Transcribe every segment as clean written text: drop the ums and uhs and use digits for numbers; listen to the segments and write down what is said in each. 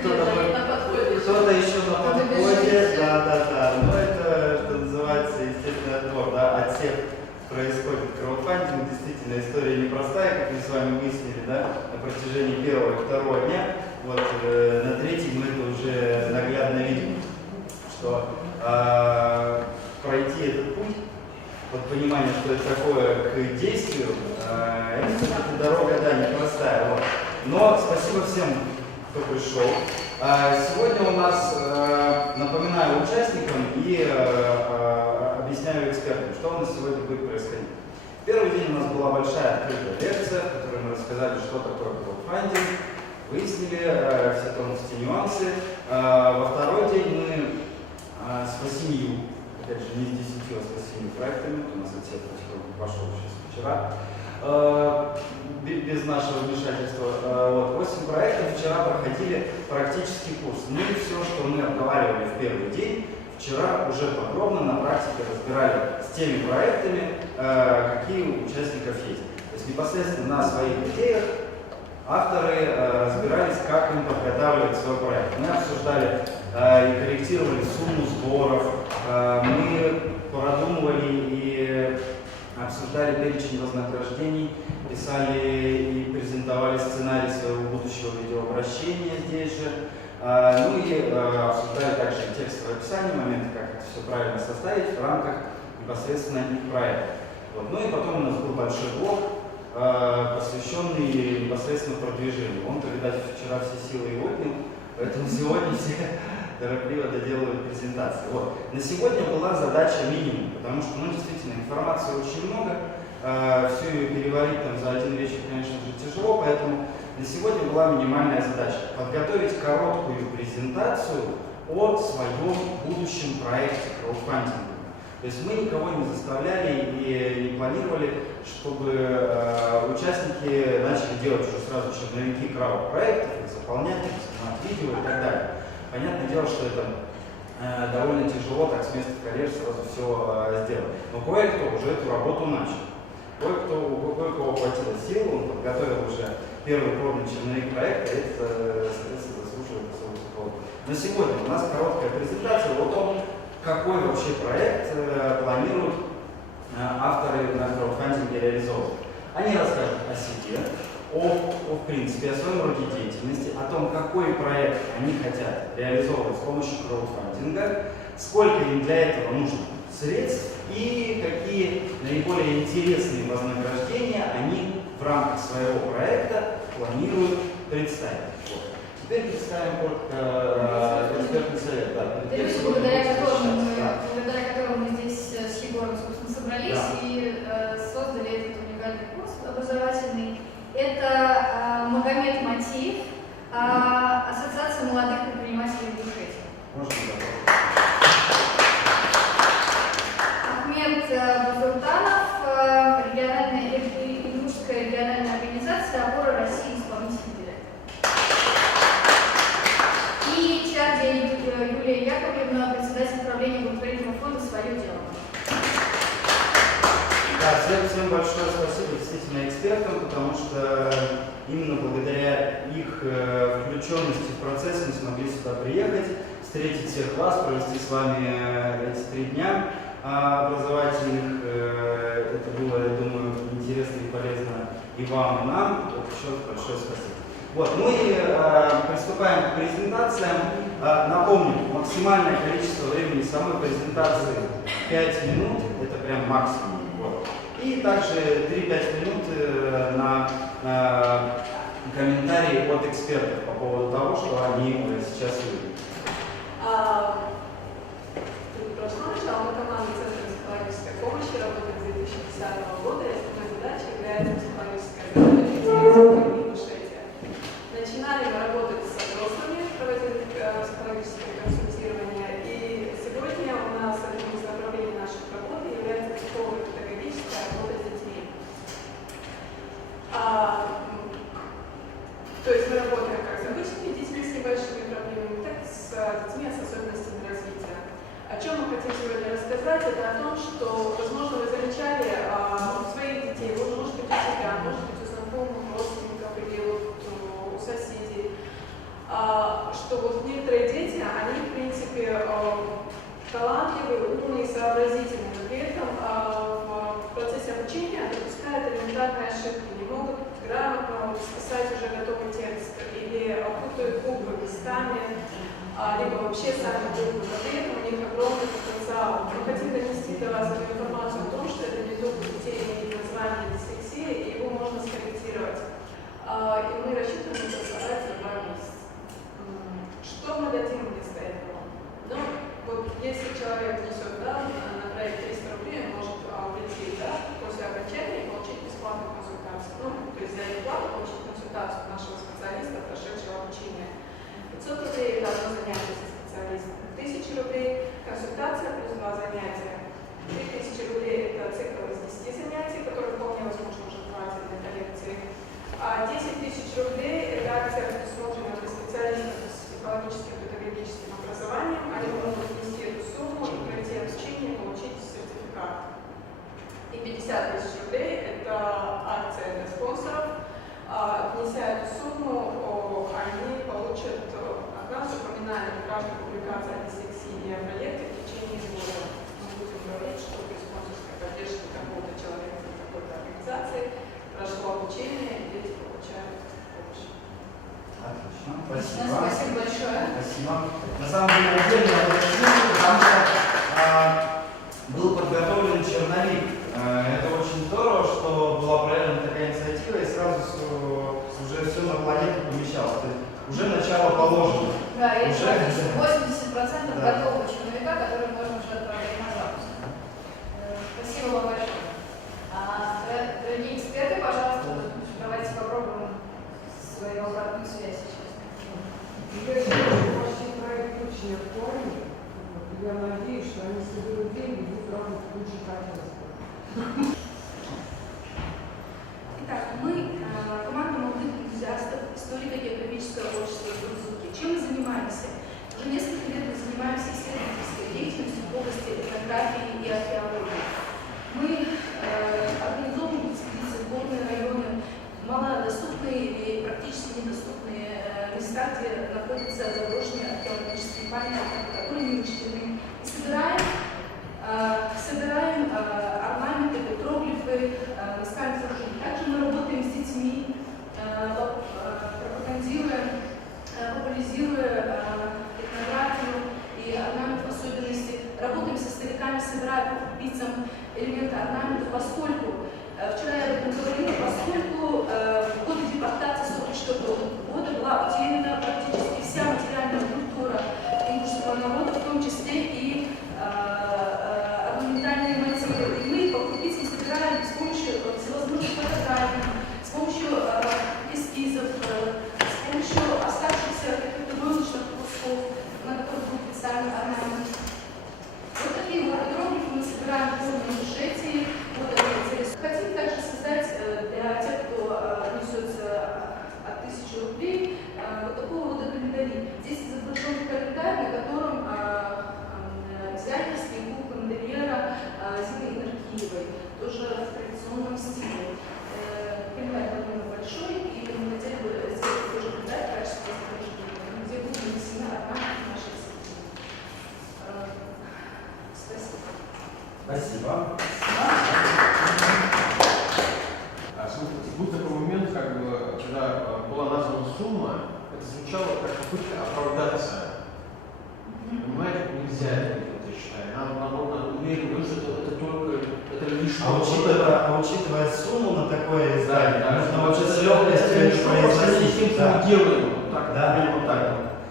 Кто-то еще на подходе, да. Но это, что называется, естественно, отбор, да, от всех происходит краудфандинг. Действительно, история непростая, как мы с вами выяснили, да, на протяжении первого и второго дня. Вот на третьем мы это уже наглядно видим, что пройти этот путь, вот понимание, что это такое к действию, это все-таки дорога, да, непростая. Вот. Но спасибо всем, кто пришел. Сегодня у нас, напоминаю участникам и объясняю экспертам, что у нас сегодня будет происходить. В первый день у нас была большая открытая лекция, в которой мы рассказали, что такое краудфандинг, выяснили все тонкости, нюансы. Во второй день мы с 8, опять же, не с 10, а с 8 проектами, у нас отец пошел сейчас вчера, без нашего вмешательства. Вот, 8 проектов вчера проходили практический курс. Мы все, что мы обговаривали в первый день, вчера уже подробно на практике разбирали с теми проектами, какие у участников есть. То есть непосредственно на своих идеях авторы разбирались, как им подготавливать свой проект. Мы обсуждали и корректировали сумму сборов, мы продумывали и обсуждали перечень вознаграждений, писали и презентовали сценарий своего будущего видеообращения здесь же. Ну и обсуждали также текстовое описание, моменты, как это все правильно составить в рамках непосредственно их проекта. Вот. Ну и потом у нас был большой блок, посвященный непосредственно продвижению. Он-то, видать, вчера все силы и отнял, поэтому сегодня все торопливо доделывают презентации. Вот. На сегодня была задача минимум, потому что, ну, действительно, информации очень много, всю ее переварить там за один вечер, конечно же, тяжело, поэтому на сегодня была минимальная задача подготовить короткую презентацию о своем будущем проекте краудфандинга. То есть мы никого не заставляли и не планировали, чтобы участники начали делать уже сразу черновики крауд-проектов, заполнять, снимать видео и так далее. Понятное дело, что это довольно тяжело так с места в карьер сразу все сделать. Но кое-кто уже эту работу начал. Кое-кого хватило сил, он подготовил уже первый пробный черновик проекта, и это, соответственно, заслуживает особого психолога. На сегодня у нас короткая презентация о том, какой вообще проект планируют авторы на краудфандинге реализовывать. Они расскажут о себе, в принципе, о своем роде деятельности, о том, какой проект они хотят реализовывать с помощью краудфандинга, сколько им для этого нужно средств и какие наиболее интересные вознаграждения они в рамках своего проекта планируют представить. Вот. Теперь представим экспертный совет. Благодаря которому мы здесь с Егором, собственно, собрались и создали этот уникальный курс образовательный. Это Магомед Матиев, Ассоциация молодых предпринимателей в Ингушетии. Ахмед Бузуртанов, Ингушская региональная организация «Опора России», исполнительный директор. И Чарди Юлия Яковлевна, председатель правления благотворительного фонда «Свое дело». Да, всем большое спасибо действительно экспертам, потому что именно благодаря их включенности в процесс мы смогли сюда приехать, встретить всех вас, провести с вами эти 3 дня образовательных. Это было, я думаю, интересно и полезно и вам, и нам. Вот еще раз большое спасибо. Вот, ну и приступаем к презентациям. Напомню, максимальное количество времени самой презентации 5 минут, это прям максимум. Вот. И также 3-5 минут на комментарии от экспертов по поводу того, что они сейчас видят. Начало команды Центра психологической помощи работает с 2010 года, и основной задачей является психологическая поддержка в Ингушетии. Начинали мы работать с взрослыми, проводили психологическое консультирование, и сегодня у нас одним из направлений наших работ является психолого-педагогическая работа с детьми. То есть мы работаем как с обычными детьми с небольшими проблемами, так и с детьми с особенностями развития. О чем мы хотим сегодня рассказать, это о том, что, возможно, вы замечали своих детей, может быть, у себя, может быть, у знакомых, родственников или вот у соседей, что вот некоторые дети, они, в принципе, талантливые, умные, сообразительные, но при этом в процессе обучения допускают элементарные ошибки, не могут грамотно списать уже готовый текст или путают буквы местами, либо вообще сами буквы, но при этом у них огромный потенциал. Мы хотим донести до вас эту информацию о том, что это не только детей имеет название дислексия, и его можно скорректировать. И мы рассчитываем это собрать за 2 месяца. Что мы дадим вместо этого? Ну, вот если человек несет на проект 300 рублей, он может прийти после окончания и получить бесплатную консультацию. Ну, то есть за бесплатно получить консультацию нашего специалиста, прошедшего обучение. 500 рублей – это одно занятие со специалистом. 1000 рублей – консультация плюс 2 занятия. 3000 рублей – это цикл из 10 занятий, который вполне возможно уже хватит для коллекции. А 10 000 рублей – это акция, предусмотренная для специалистов с психологическим и педагогическим образованием. Они могут внести эту сумму и пройти обучение и получить сертификат. И 50 000 рублей – это акция для спонсоров. Внеся эту сумму, они получат от нас упоминание в каждой публикации о дислексии и о проекте в течение года. Мы будем говорить, что при спонсорской поддержке какого-то человека или какой-то организации прошло обучение, и дети получают помощь. Отлично, спасибо. Спасибо большое. Спасибо. На самом деле, отдельно уточнение, потому что был подготовлен черновик. Это очень здорово, что была проявлена такая инициатива, и сразу уже все на планету помещалось. То есть уже начало положено. Да, и Уже 80% да. готового черновика, который можно уже отправить на запуск. Спасибо вам большое. Дорогие эксперты, пожалуйста, давайте попробуем свою обратную связь сейчас. Я считаю, что почти проект очень актуальный. Я надеюсь, что они соберут деньги и будут работать лучше хотелось. Итак, мы команда молодых энтузиастов историко-географического общества «Гурзуки». Чем мы занимаемся? Уже несколько лет мы занимаемся исследовательской деятельностью в области этнографии и археологии. Мы организовываем экспедиции в горные районы, малодоступные и практически недоступные места, где находятся заброшенные археологические памятники, которые не учтены. И собираем орнаменты, петроглифы, искаем сооружения. Также мы работаем с детьми, пропагандируя, популяризируя этнографию и орнамент в особенности. Работаем со стариками, собирая по крупицам элементы орнамента, поскольку, вчера я об этом говорила, поскольку в годы депортации 1944 года была утеряна практически вся материальная культура ингушского народа, в том числе и орнаментальные мотивы. И мы по крупицам собираем с помощью всевозможных фотографий, с помощью эскизов, с помощью оставшихся каких-то войлочных кусков, на которых был представлен орнамент. Вот такие вот петроглифы мы собираем в форме Ингушетии. Вот это интересно. Хотим также создать для тех, кто отнесется от 1000 рублей, вот такого рода календарь. Здесь изображен календарь, на котором издательский клуб модельера Зины Инаркиевой, тоже в традиционном стиле. Календарь довольно большой, и мы хотели бы сделать тоже календарь в качестве изображения, где будут нанесены орнаменты нашей семьи. Спасибо. Спасибо. Был такой момент, когда была названа сумма, это звучало как попытка оправдаться. Понимаете, нельзя это считать. Надо уверен, что это только лишь. Учитывая сумму на такое издание, Да, нужно да. вообще с легкостью это произносить. Мы делаем. Да. Именно так.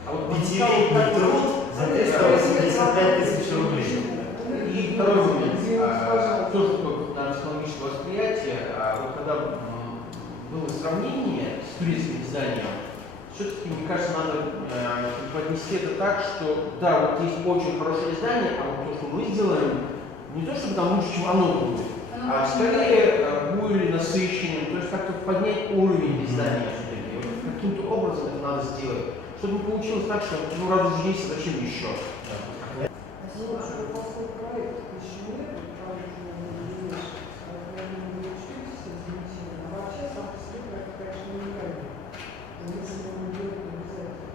А вот пятилетний труд за 385 000 рублей. И второй момент, тоже на психологическое восприятие, вот когда было сравнение с турецким изданием, все-таки, мне кажется, надо поднести это так, что да, вот есть очень хорошее издание, а вот то, что мы сделаем, не то, чтобы там лучше, чем оно будет, а скорее более насыщенным, то есть как-то поднять уровень издания все-таки. Вот каким-то образом это надо сделать, чтобы не получилось так, что ну раз уже есть, зачем еще? Поскольку проект еще нет, а вообще сам по себе проект, конечно, неправильный. Если мы делаем обязательно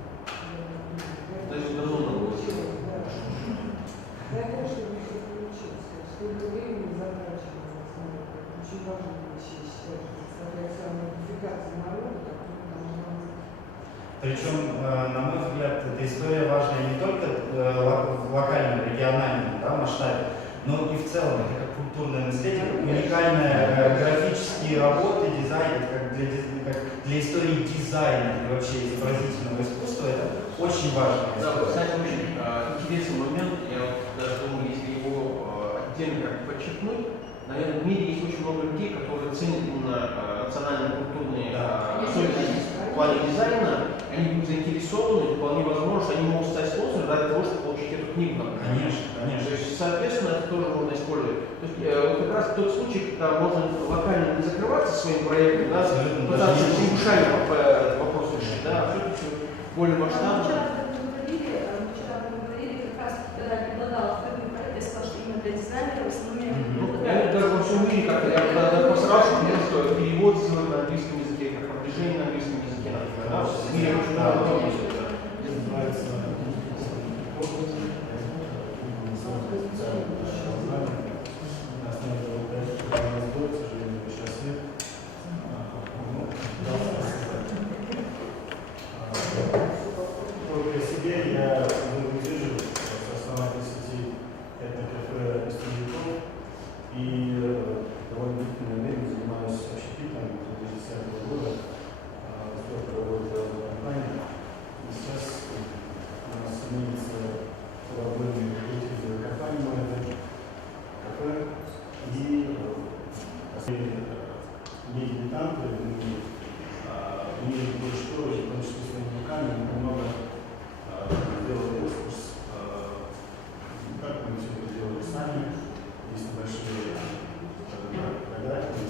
Причем, на мой взгляд, эта история важная не только в локальном, региональном, да, масштабе, но и в целом. Это как культурное наследие, как уникальные графические работы, дизайн, как для истории дизайна и вообще изобразительного искусства. Это очень важно. Да, кстати, очень интересный момент. Я вот даже думаю, если его отдельно как подчеркнуть, наверное, в мире есть очень много людей, которые ценят именно национально-культурные особенности в плане дизайна. Они будут заинтересованы, вполне возможно, что они могут стать спонсором ради того, чтобы получить эту книгу. Конечно, конечно. То есть, соответственно, это тоже можно использовать. То есть, вот как раз тот случай, когда можно локально не закрываться своим проектом, да, пытаться этим ушами вопрос решить, да, а все-таки более масштабно. Вчера об этом говорили, как раз когда я предлагала открытый проект, я сказала, что именно для дизайнеров в основном Я даже во всем мире как-то я постарался, что перевод сделать на английском языке, как продвижение на английском языке, например. Да? В мире очень много есть. Благодаря себе я вижу основатель сети этнокафе «Историков» и довольно длительное время занимаюсь общепитом с 2010 года. Сколько работаю в разных компаниях. И сейчас у нас имеется коллаборация с компанией «Моя кафе» и не дилетанты, не кое-что, и в том числе своими руками, много делали экскурс, как мы все это делали сами, есть небольшие фотографии,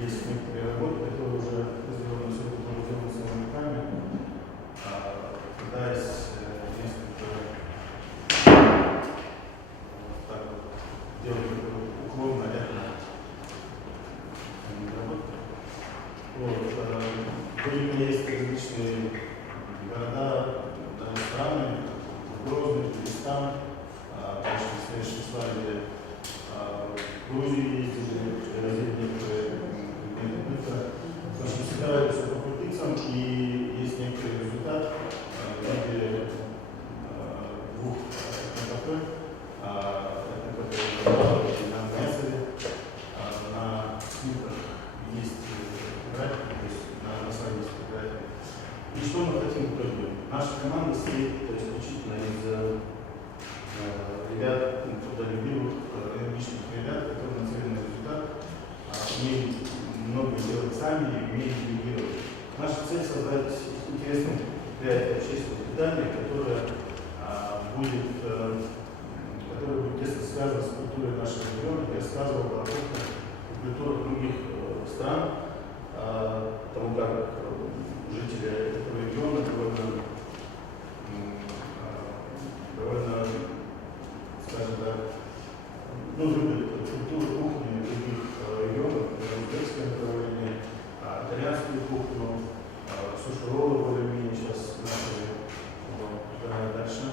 есть некоторые работы, которые уже сделаны, все это было сделано своими руками, пытаясь несколько так вот делать уклон на это. Вот, есть различные города, страны, Грозный, Дагестан, конечно, в следующем слайде в Грузии ездили, некоторые предметы быта. В общем, собираются по крупицам, и есть некоторый результат в виде двух этнокафе. Это на Мессере, на снимках есть графики, то есть на слайде есть графики. И что мы хотим в итоге? Наша команда состоит исключительно из ребят, трудолюбивых, энергичных ребят, которые нацелены на результат, умеют много делать сами и умеют делегировать. Наша цель создать интересное предприятие общественного питания, которое будет тесно связано с культурой нашего региона. Я рассказывал о культурах других стран, тому как жители этого региона довольно, скажем так, любят культуру кухни других регионов, узбекское направление, итальянскую кухню, суши-роллы более-менее сейчас начали дальше.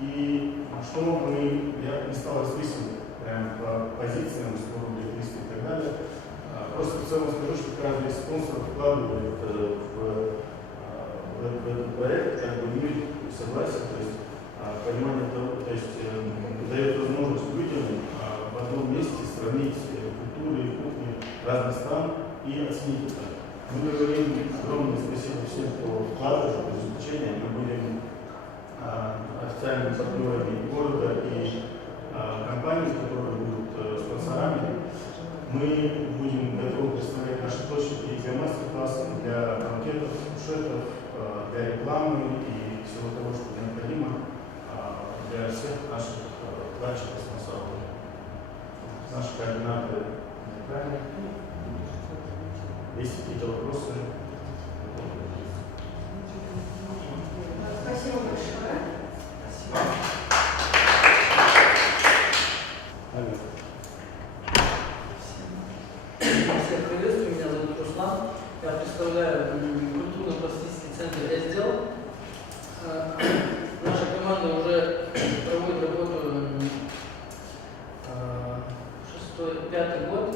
И что мы, я не стал расписывать прямо по позициям, что были близко и так далее. Просто в целом скажу, что каждый из спонсоров вкладывает в этот проект как бы мир согласия, то есть понимание того, то есть дает возможность людям в одном месте сравнить культуры и кухни разных стран и оценить это. Мы говорим огромное спасибо всем, кто вкладывает, без исключения. Мы будем официальными партнерами города и компаний, которые будут спонсорами. Мы будем готовы представлять наши точки и для мастер-классов, для банкетов, фуршетов, для рекламы и всего того, что необходимо для всех наших вкладчиков спонсоров. Наши координаты на экране. Есть какие-то вопросы? Спасибо большое. Спасибо. Всех приветствую, меня зовут Руслан. Я представляю культурно-пластический центр «Эздел». Наша команда уже проводит работу 5-й год.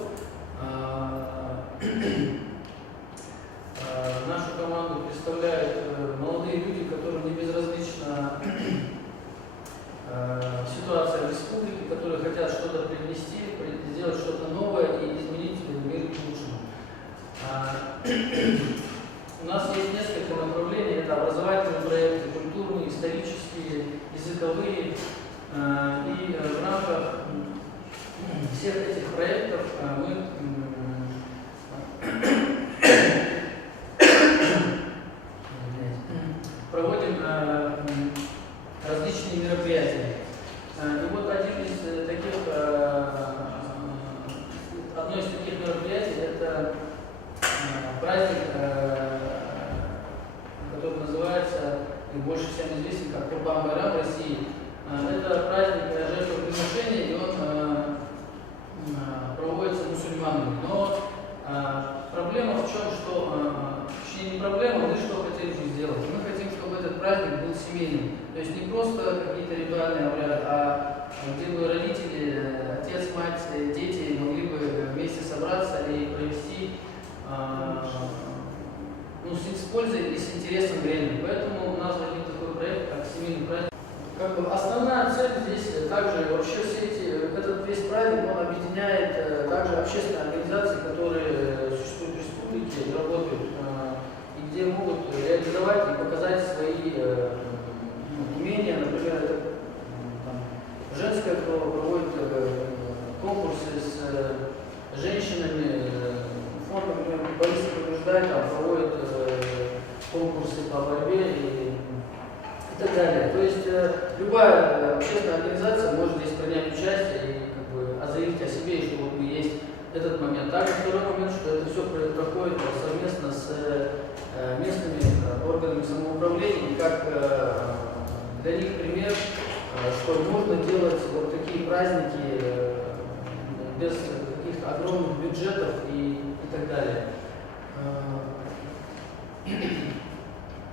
представляют молодые люди, которым не безразлична ситуация в республике, которые хотят что-то привнести, сделать что-то новое и изменить мир к лучшему. У нас есть несколько направлений, это образовательные проекты, культурные, исторические, языковые. И в рамках всех этих проектов мы проводим различные мероприятия. И вот одно из таких мероприятий это праздник, который называется и больше всем известен как Курбан-Байрам в России. Это праздник жертвоприношения, и он проводится мусульманами. Но проблема в чем, что, точнее не проблема, мы что хотели бы сделать. Мы хотим, чтобы этот праздник был семейным. То есть не просто какие-то ритуальные обряды, а где бы родители, отец, мать, дети могли бы вместе собраться и провести с пользой и с интересом времени. Поэтому у нас возник такой проект, как семейный праздник. Как бы основная цель здесь также вообще этот весь праздник он объединяет также общественные организации, которые существуют в республике и работают, и где могут реализовать и показать свои умения. Например, это женское крыло проводит конкурсы с женщинами, фонд, например, Борис побеждает, проводит конкурсы по борьбе и так далее. То есть любая общественная организация может здесь принять участие и заявить о себе, что вот мы есть этот момент. Также второй момент, что это все проходит совместно с местными органами самоуправления, и как для них пример, что можно делать вот такие праздники без каких-то огромных бюджетов и так далее.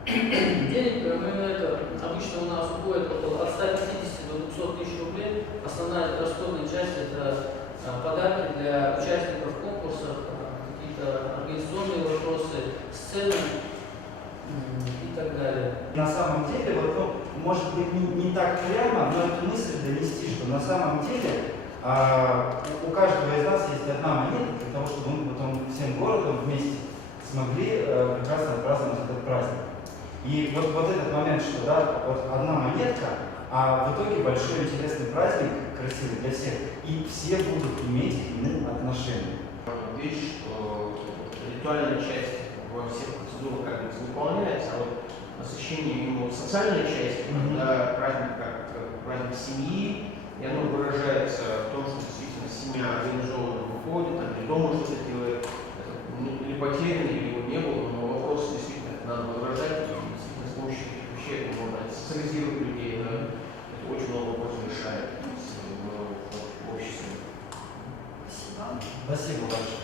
Денег на это обычно у нас уходит от 150 до 200 тысяч рублей. Основная расходная часть это подарки для участников конкурсов, какие-то организационные вопросы, сцены и так далее. На самом деле, может быть не так прямо, но эту мысль донести, что на самом деле у каждого из нас есть одна монета для того, чтобы мы потом всем городом вместе смогли прекрасно праздновать этот праздник. И вот этот момент, что вот одна монетка, а в итоге большой интересный праздник, красивый для всех, и все будут иметь к нему отношение. Вещь, что ритуальная часть во всех процедурах как бы выполняется, а вот насыщение именно социальной части, когда праздник как праздник семьи, и оно выражается в том, что действительно семья организованно выходит, там, или дома что-то делает, это или потеряно, или его не было, но вопрос действительно надо выражать. С помощью этих вещей можно социализировать людей, да? Это очень много вопросов решает в обществе. Спасибо большое.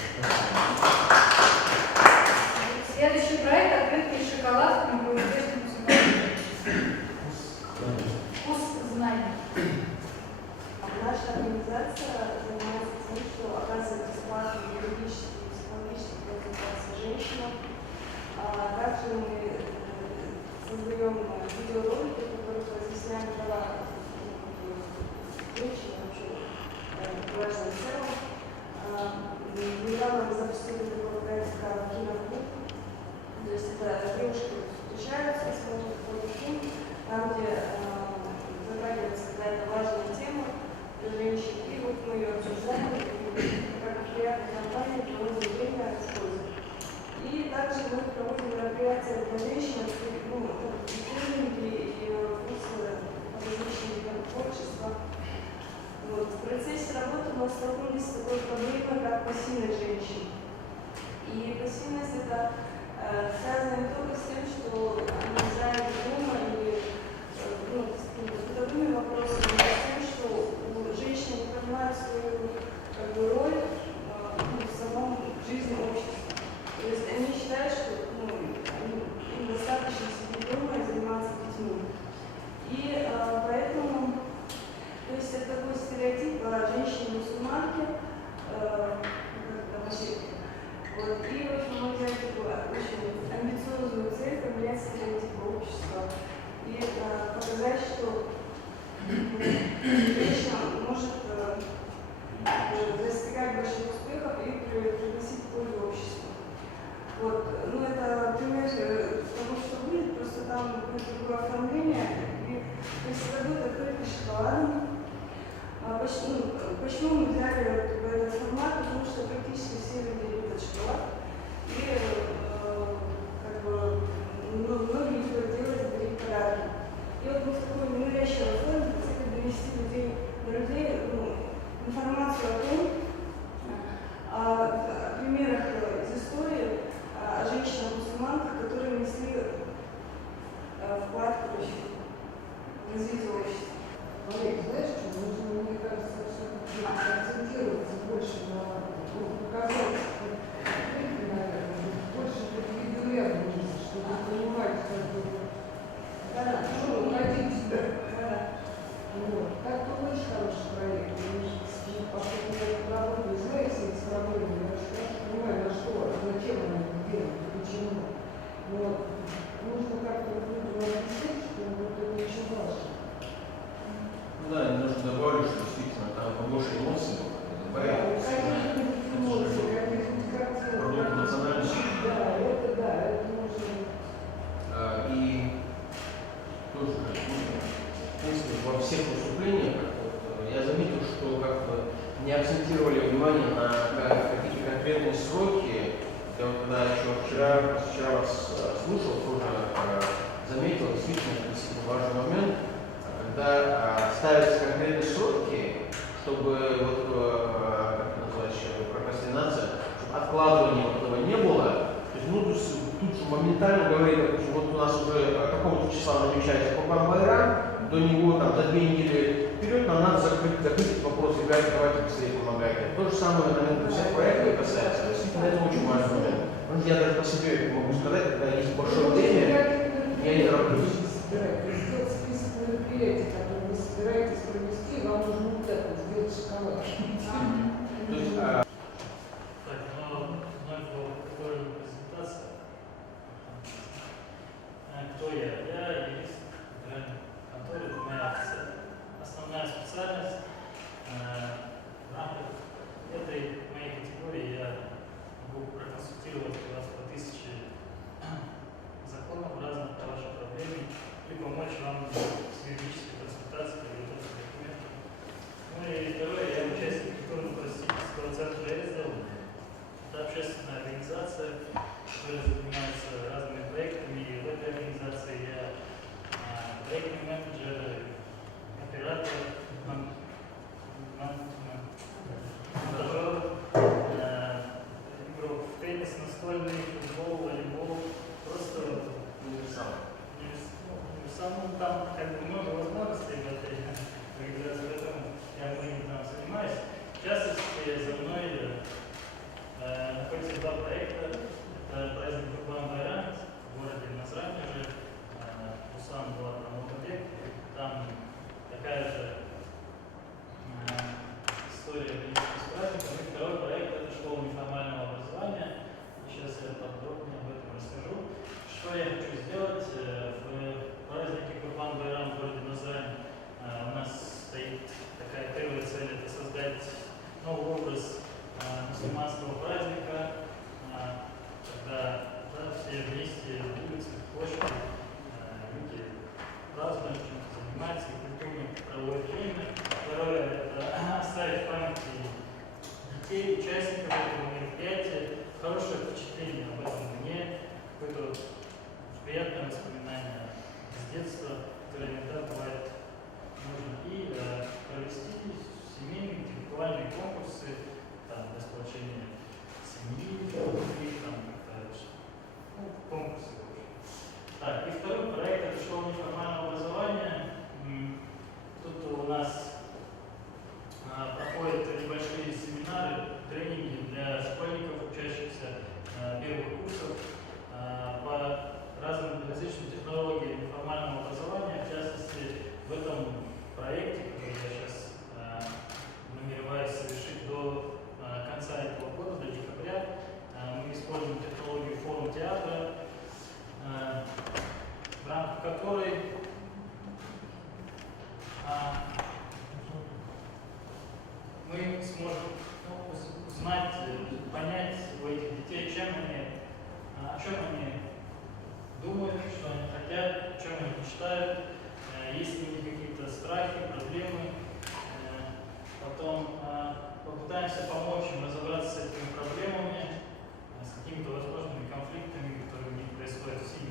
Следующий проект «Открытый шоколад» в Новоизвестном музыкальном. Вкус знаний. Наша организация занимается тем, что оказывает бесплатные юридические и психологические консультации женщинам. Также мы создаем видеоролики, в которых разъясняем права женщин, вообще граждан в целом. Недавно мы запустили такой проект, как киноклуб. То есть это девушки встречаются, смотрят какой-то фильм, там, где затрагивается какая-то важная тема для женщин, и вот мы ее обсуждаем, как приятная компания, проводим время, используем. И также мы проводим мероприятия для женщин, тренинги и курсы по различным видам творчества. Вот. В процессе работы мы столкнулись с такой проблемой, как пассивность женщин. И пассивность это связано не только с тем, что они заняты дома или с какими-то бытовыми вопросами, но с тем, что женщины не понимают свою роль в самом жизни общества. То есть они считают, что им достаточно сидеть дома и заниматься детьми. И поэтому, то есть это такой стереотип о женщине-мусульманке, вот, и вот мы взяли Вот, ну это пример того, что будет, просто там будет другое оформление. И, то есть работа только шоколадом. Почему мы взяли этот формат? Потому что практически все люди любят шоколад. И как бы, многие любят делать, дарить подарки. И вот мы в такой ненавязчивой форме хотели донести до людей информацию о примерах из истории, о женщинах-мусульманках, которые несли вклад в развитие общества. Олег, знаешь, что нужно, мне кажется, все-таки акцентироваться больше на показать, наверное, больше индивидуальности, чтобы понимать, что уходить. Вот. Так-то очень хороший проект. Поскольку я работаю, знаю все эти проблемы, я очень хорошо понимаю, на что, зачем они это делают и почему. Вот. Нужно как-то людям объяснить, что вот это очень важно. Да, немножко добавлю, что действительно там побольше эмоций было. Каких-нибудь эмоций, каких-нибудь картин. Продукт национальности. Да, это можно. И тоже, в принципе, во всех выступлениях я заметил, что как-то не акцентировали внимание на какие-то конкретные сроки. Я вот когда еще вчера вас слушал, тоже заметил действительно важный момент, когда ставятся конкретные сроки, чтобы вот, как это назвать, прокрастинация, чтобы откладывания вот этого не было. То есть, тут же моментально говорит, допустим, вот у нас уже какого-то числа намечается Курбан-Байрам, до него там за 2 недели вперед нам надо закрыть этот вопрос, ребята, давайте быстрее помогайте. То же самое, наверное, всех проектов касается. Действительно, это очень важный момент. Потому что я даже по себе могу сказать, когда есть большое время, я не тороплюсь. Сделать список мероприятий, которые вы собираетесь провести, вам нужно вот это сделать шоколад. То есть, Так, ну, вновь была прикольная презентация. Кто я? Я юрист в федеральной конторе, это моя основная специальность. В рамках этой моей категории я могу проконсультировать вас по 1000 законов разных по вашей проблеме и помочь вам с юридической консультацией, подготовкой документов. Ну и второе, я участник культурно-просветительского центра ЭСДЛ. Это общественная организация, которая занимается разными проектами. И в этой организации я проектный менеджер, оператор, монтажер, игрок в теннис, настольный, футбол, волейбол. Просто универсал. Там как бы много возможностей в этой организации, поэтому я многим там занимаюсь. В частности, за мной находится 2 проекта. Это праздник Курбан-Байрам в городе Назране уже, Руслан была там Улугбек. Там такая же история с праздником. И второй проект — это школа неформального образования. Сейчас я подробнее об этом расскажу. Что я хочу сделать в празднике Курбан-Байрам в городе Назрань? У нас стоит такая первая цель — это создать новый образ мусульманского праздника, когда все вместе на улицах, площади, люди празднуют, чем-то занимаются и культурно проводят время. Второе — это оставить в памяти детей, участников этого мероприятия, хорошее впечатление об этом дне, какое-то приятное воспоминание с детства, которое иногда бывает нужно. И провести семейные интеллектуальные конкурсы там, для сплочения семьи, там, конкурсы. Так,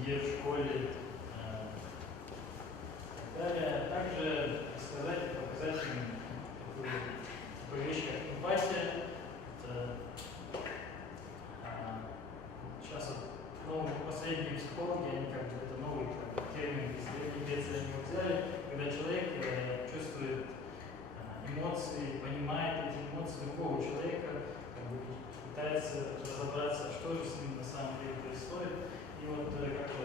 семье, в школе и так далее. Также рассказать и показать им такую вещь, как эмпатия. Это, сейчас вот последние психологи, они как бы это новый термин из Древней Греции они взяли, когда человек чувствует эмоции, понимает эти эмоции другого человека, как бы пытается разобраться, что же с ним на самом деле происходит, и вот как-то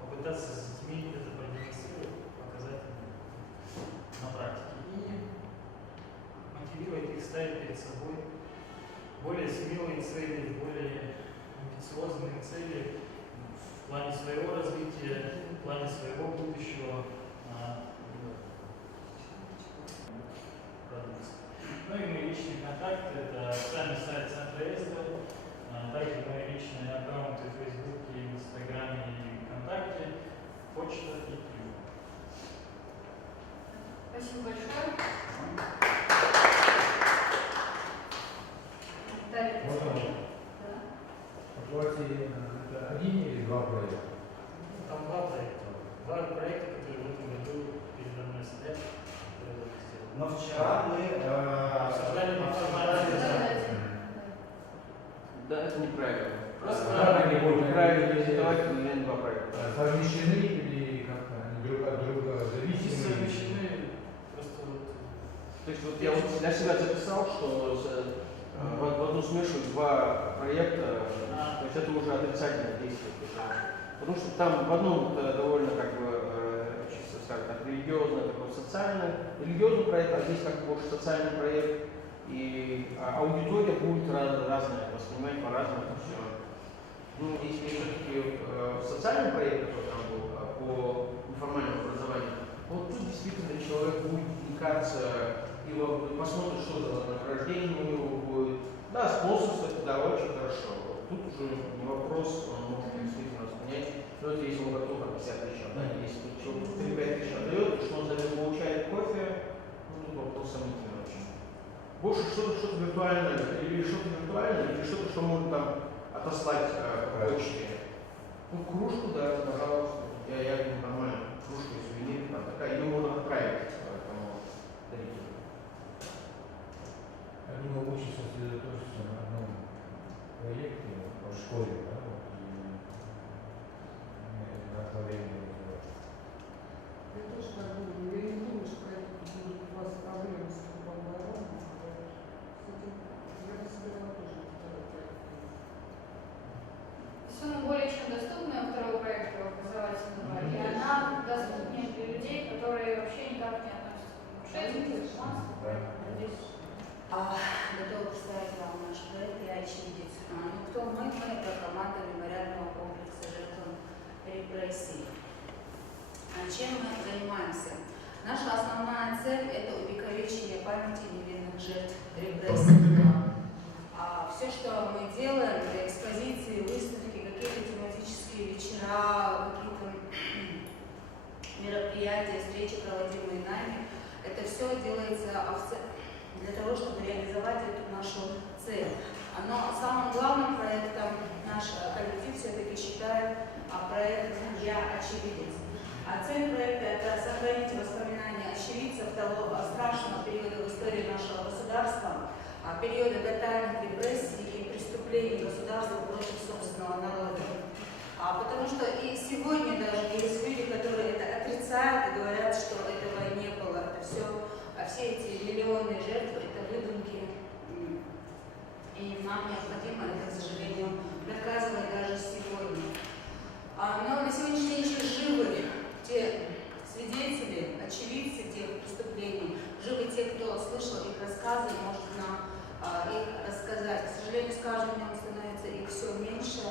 попытаться с детьми это продемонстрировать, показать на практике. И мотивировать их, ставить перед собой более смелые цели, более амбициозные цели в плане своего развития, в плане своего будущего. Ну и мои личные контакты, это официальный сайт Центра ЭСДО, также мои личные аккаунты в Фейсбуке, Инстаграме и ВКонтакте, почта и email. Спасибо большое. Далее. Да. Это один или два проекта? Там два проекта, которые в этом году передо мной стоят, которые я сделал. Но вчера мы Обсуждали информацию. Да, это неправильно. Просто они будут неправильно презентовать два проекта. Совмещены или как-то они друг от друга не зависимы? совмещены, просто вот. То есть вот я вот для себя записал, что в одну смешивают два проекта, то есть это уже отрицательное действие. Потому что там в одном довольно как бы, чисто скажем так, религиозный, такой социальный, религиозный проект, а здесь как бы больше социальный проект, и аудитория будет разная, воспринимать по-разному это все. Ну, если все-таки социальный проект, который там был по неформальному образованию, вот тут действительно человек будет увлекаться и посмотрит, что за награждение у него будет. Да, спонсорство это да, очень хорошо. Тут уже не вопрос, он может действительно воспринять. Но это если он готов 50 тысяч отдать, если человек 3-5 тысяч отдает, что он за это получает кофе, ну тут вопрос сомнительный очень. Больше что-то виртуальное, или что-то, что можно там отослать по почте. Ну, кружку, да, пожалуйста. Я говорю, нормально, кружку и сувенир, там такая, ее можно отправить кому дарителю. Я думаю, лучше сосредоточиться на одном проекте по школе, да, вот, и на творение. Я тоже так думаю. Я не думаю, что это будет у вас проблемы с Кубандаром. С этим я бы собирала тоже второй проект. Сумма более чем доступная второго проекта образовательного, и она доступнее для людей, которые вообще никак не относятся к шейнингу, Готова представить вам наш проект «Я очевидец». Ну, кто мы? Мы – это команда мемориального комплекса жертвам репрессий. Чем мы занимаемся? Наша основная цель – это увековечение памяти невинных жертв репрессий. Все, что мы делаем, это экспозиции, выставки, какие-то тематические вечера, какие-то мероприятия, встречи, проводимые нами, это все делается для того, чтобы реализовать эту нашу цель. Но самым главным проектом наш коллектив все-таки считает проект «Я очевидец». Цель проекта – это сохранить воспоминания очевидцев того страшного периода в истории нашего государства, периода тотальных репрессий и преступлений государства против собственного народа. Потому что и сегодня даже есть люди, которые это отрицают и говорят, что этого не было. Это все эти миллионные жертвы, это выдумки. И нам необходимо это, к сожалению, доказывать даже сегодня. Но на сегодняшний день еще живы те свидетели, очевидцы тех преступлений, живы те, кто слышал их рассказы, может нам их рассказать. К сожалению, с каждым днем становится их все меньше,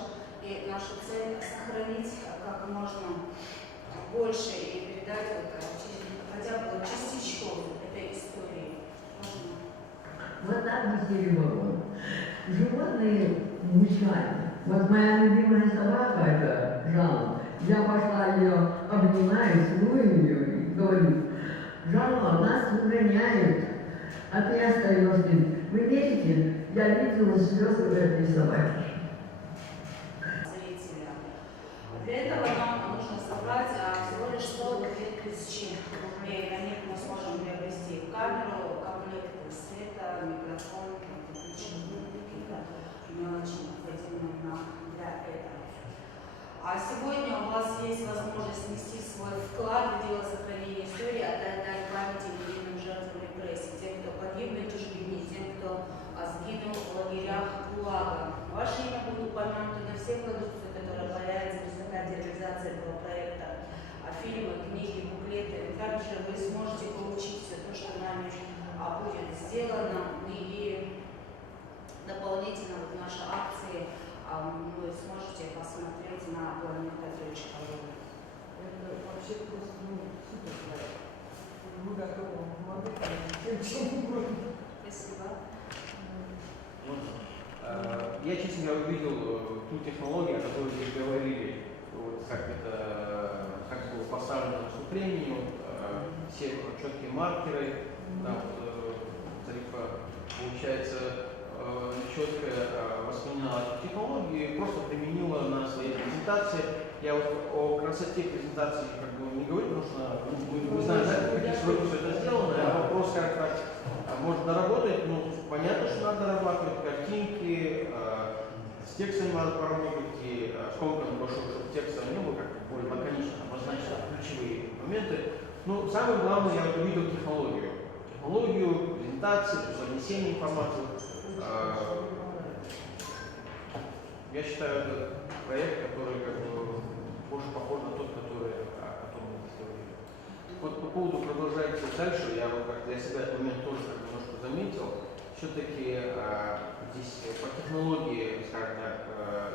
и наша цель сохранить как можно больше и передать хотя бы частичку этой истории. Вот так мы переводим. Животные уникальны. Вот моя любимая собака, это Жанна. Я пошла ее обнимаю, целую ее и говорю: Жанна, нас выгоняют, а ты остаешься. Вы верите? Я видела слезы в этой собаке. Для этого нам невозможно собрать, всего лишь 102 тысячи рублей. На них мы сможем приобрести камеру, комплект света, микрофон, ключи, какие-то мелочи, необходимые для этого. А сегодня у вас есть возможность внести свой вклад в дело сохранения истории, отдать памяти невинным жертвам репрессий, тем, кто погиб в Тюжбине, тем, кто сгинул в лагерях ГУЛАГа. Ваше имя будет упомянуто на всех продукциях, которые появятся в результате реализации этого проекта. Фильмы, книги, буклеты. Также вы сможете получить все то, что нами будет сделано. И дополнительно в нашей акции вы сможете посмотреть на planeta.ru. Это вообще просто супер проект. Мы готовы помогать всем, чем угодно. Спасибо. Я, честно говоря, увидел ту технологию, о которой здесь говорили, вот как это, как было поставлено выступление, все четкие маркеры, да, Зарифа, получается, четко восприняла эту технологию и просто применила на своей презентации. Я вот о красоте презентации как бы не говорю, потому что мы знаем, в каких сроках все это сделано, а вопрос как так можно доработать, ну, понятно, что надо дорабатывать картинки, с текстом надо поработать, и сколько большой, чтобы текста не было, как более лаконично обозначить ключевые моменты. Ну, самое главное, я вот увидел технологию. Технологию презентации, занесения информации. Я считаю, это проект, который как бы больше похож на тот, который, о котором мы говорили. Вот по поводу продолжать дальше, я вот как-то для себя этот момент тоже как немножко заметил. Все-таки здесь по технологии, скажем так,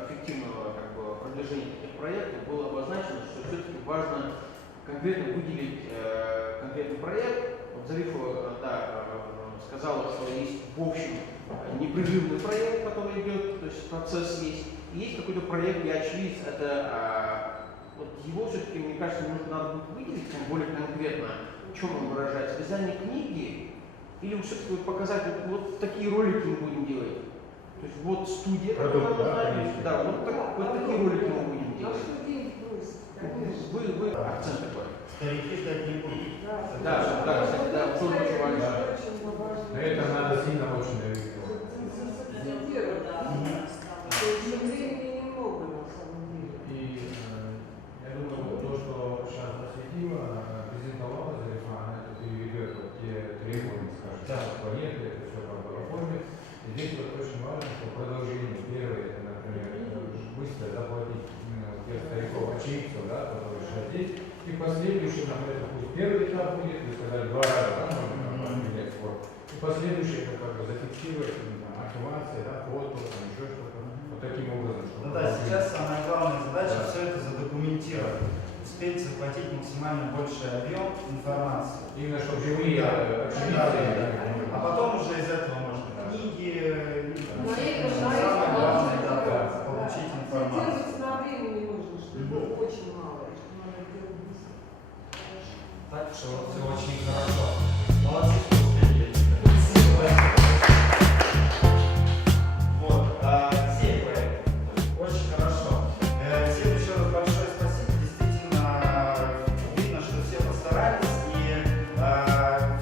эффективного как бы, продвижения таких проектов было обозначено, что все-таки важно конкретно выделить конкретный проект. Вот Зарифа, да, сказала, что есть в общем непрерывный проект, который идет, то есть процесс есть. И есть какой-то проект, я очевидец, это вот его все-таки, мне кажется, нужно надо будет выделить, тем более конкретно, в чем он выражается. В издании книги, или все-таки показать, вот такие ролики мы будем делать. То есть вот студия, да, вот такие ролики мы будем делать. Вы акцент такой. Старики ждать не будут. Да, тоже очень важно. Но это надо сильно очень реализовать. Времени немного, на самом деле. И я думаю, то, что сейчас Насветила презентовала, Зарифа, она это переведет вот те требования, скажем, проекты, это все как бы оформит. И здесь вот очень важно, что продолжение. Первое, это, например, быстро заплатить именно тех стариков, очевидцев, да, которые сейчас здесь. И последующий, например, пусть первый этап будет, вы сказали, 2 раза, да, можно определять спорт. И последующий, это как бы зафиксировать, активация, да, фото, там еще что-то. Вот таким образом, чтобы... Ну да, сейчас самая главная задача все это задокументировать. Успеть захватить максимально больший объем информации. Именно чтобы живые очевидцы. А потом уже из этого можно книги, Самое главное, да, получить информацию. Держится на времени нужно, чтобы очень мало, что надо делать быстро. Так что все очень хорошо. Молодцы, что успели. Спасибо. Вот, 7 проектов. Очень хорошо. Всем еще раз большое спасибо. Действительно, видно, что все постарались и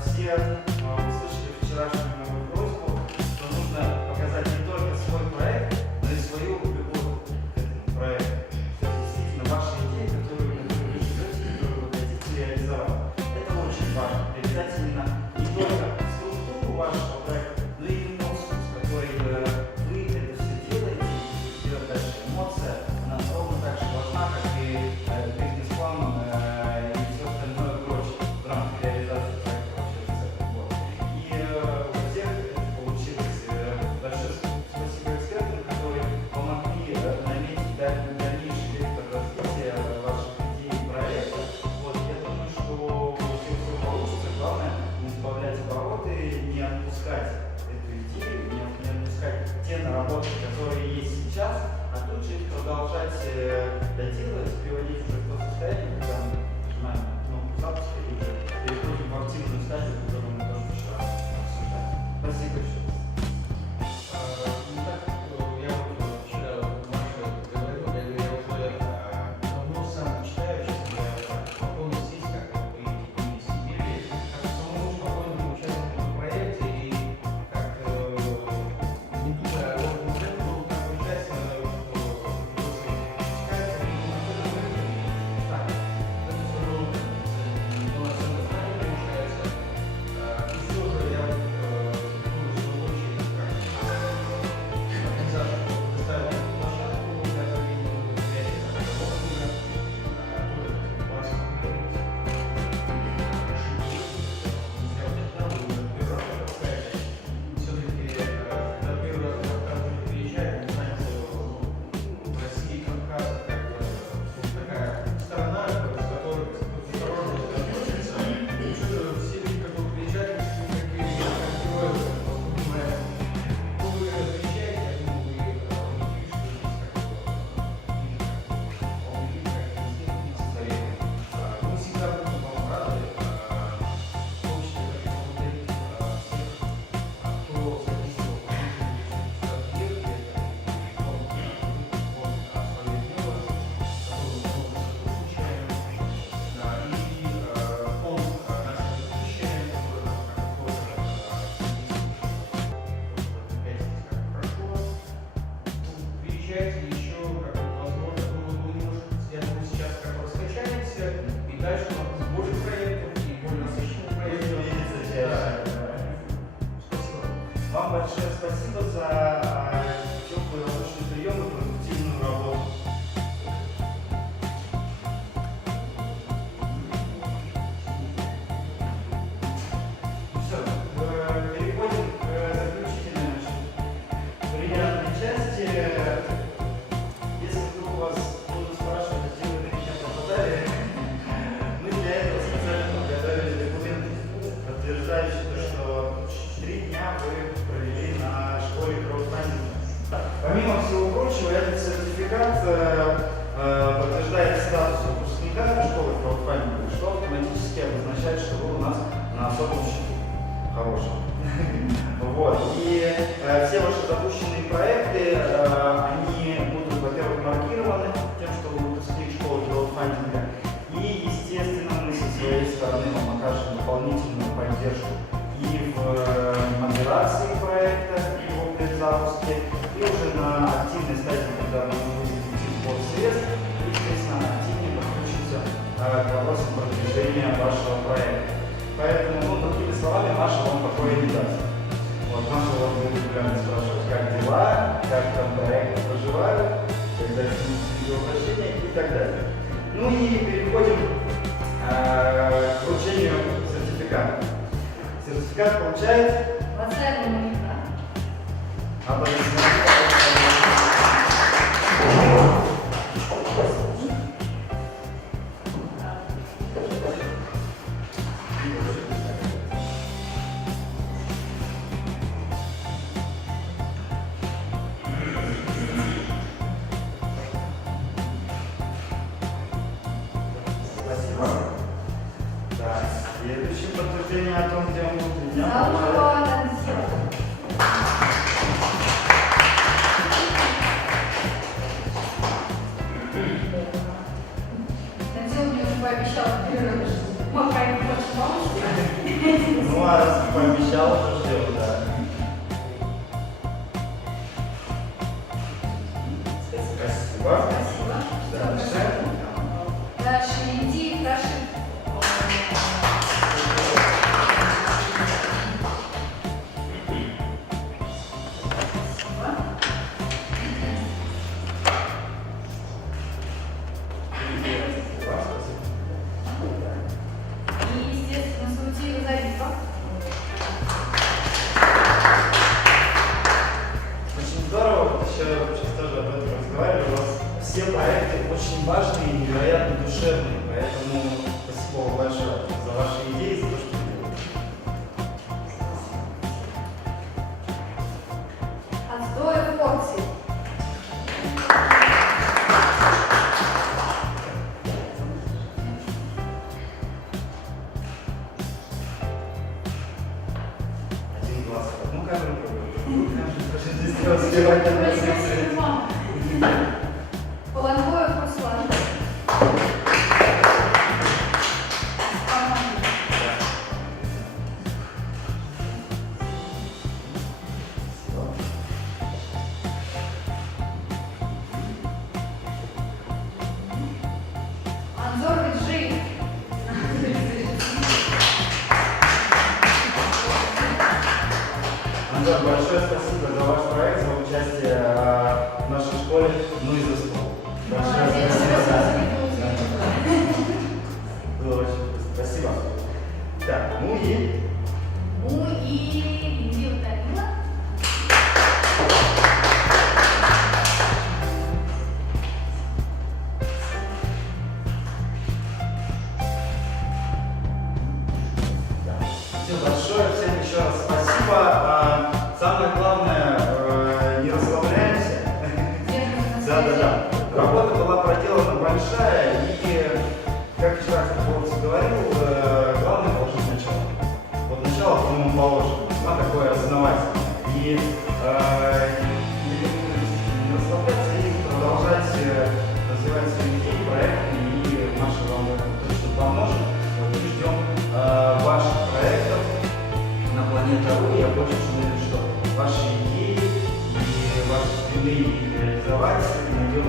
все услышали вчерашнюю мою просьбу, что нужно показать не только свой проект, но и свою любовь к этому проекту. То есть действительно ваши идеи, которые вы живете, которые вы хотите реализовать. Это очень важно. Передать именно не только структуру вашего проекта, но и эмоцию, с которой вы это все делаете, и идет дальше эмоция, она ровно так же важна, как и бизнес-план и все остальное прочее в рамках реализации проекта вообще в целом. Вот. И у всех это получилось. Большое спасибо экспертам, которые помогли наметить дальнейший вектор развития ваших идей и проектов. Вот. Я думаю, что все получится. Главное не сбавлять обороты, не отпускать эту идею, не отпускать те наработки, которые есть сейчас, а тут же их продолжать доделывать, приводить уже в то состояние, когда мы нажимаем кнопку запуска и уже переходим в активную стадию, которую мы тоже вчера обсуждали. Спасибо еще раз. Ну так, я вот вчера Маша говорил, я уже давно сам читаю, спасибо за теплый воздушный прием и продуктивную работу. Все, переходим к заключительной приятной части. Если вдруг вас будут спрашивать, где вы на меня попадали, мы для этого специально подготовили документы, подтверждающие то, что 3 дня вы провели на школе краудфандинга. Помимо всего прочего, этот сертификат подтверждает статус выпускника школы краудфандинга, что автоматически обозначает, что вы у нас на особом счету. Хорошем. Вот. И все ваши запущенные проекты, они будут, во-первых, маркированы тем, что вы выпускник школы краудфандинга. И, естественно, мы со своей стороны вам окажем дополнительную поддержку и в модерации проекта, и его предзапуске, и уже на активной стадии, когда мы будем идти сбор средств, и, естественно, активнее подключимся к вопросам продвижения вашего проекта. Поэтому, ну, другими словами, Маша вам покоя не даст. Вот, Маша вас будет регулярно спрашивать, как дела, как там проекты проживают, когда снимутся видеообращения и так далее. Ну и переходим к вручению сертификата. Сертификат получает Спасибо. Так, следующее подтверждение о том, где он будет меня пообещал, мой проект больше помощи. Ну, а раз пообещал, то ждем, да. Спасибо. Спасибо. Дальше. Дальше иди, прошу. И, естественно, Саутиева Зарипа. Очень здорово, вот еще сейчас тоже об этом разговаривали, у вас все проекты очень важные и невероятно душевные, поэтому спасибо вам большое за ваши идеи, за то, что вы делаете. Отстой в порции. Один глаз в одну камеру, другую камеру. Здесь делать сливать на секции. Полонgoев Руслан. Анзор Виджи. Анзор, большое спасибо за ваш проект, за участие в нашей школе, ну и за стол. Большое спасибо. Было очень вкусно. Спасибо. Так, ну и Индия Тавила. все большое, всем еще раз спасибо. Самое главное, не расслабляемся. Да. Работа была проделана большая, и, как еще раз Борис говорил, главное положить начало. Вот начало, по-моему, положено. Она такое основательное. И не расслабляться и продолжать развивать свои идеи, проекты, и Маша вам в этом точно поможет. Вот мы ждем ваших проектов на Планета.ру. Я больше уверен, что ваши идеи и ваши стремления их реализовать найдет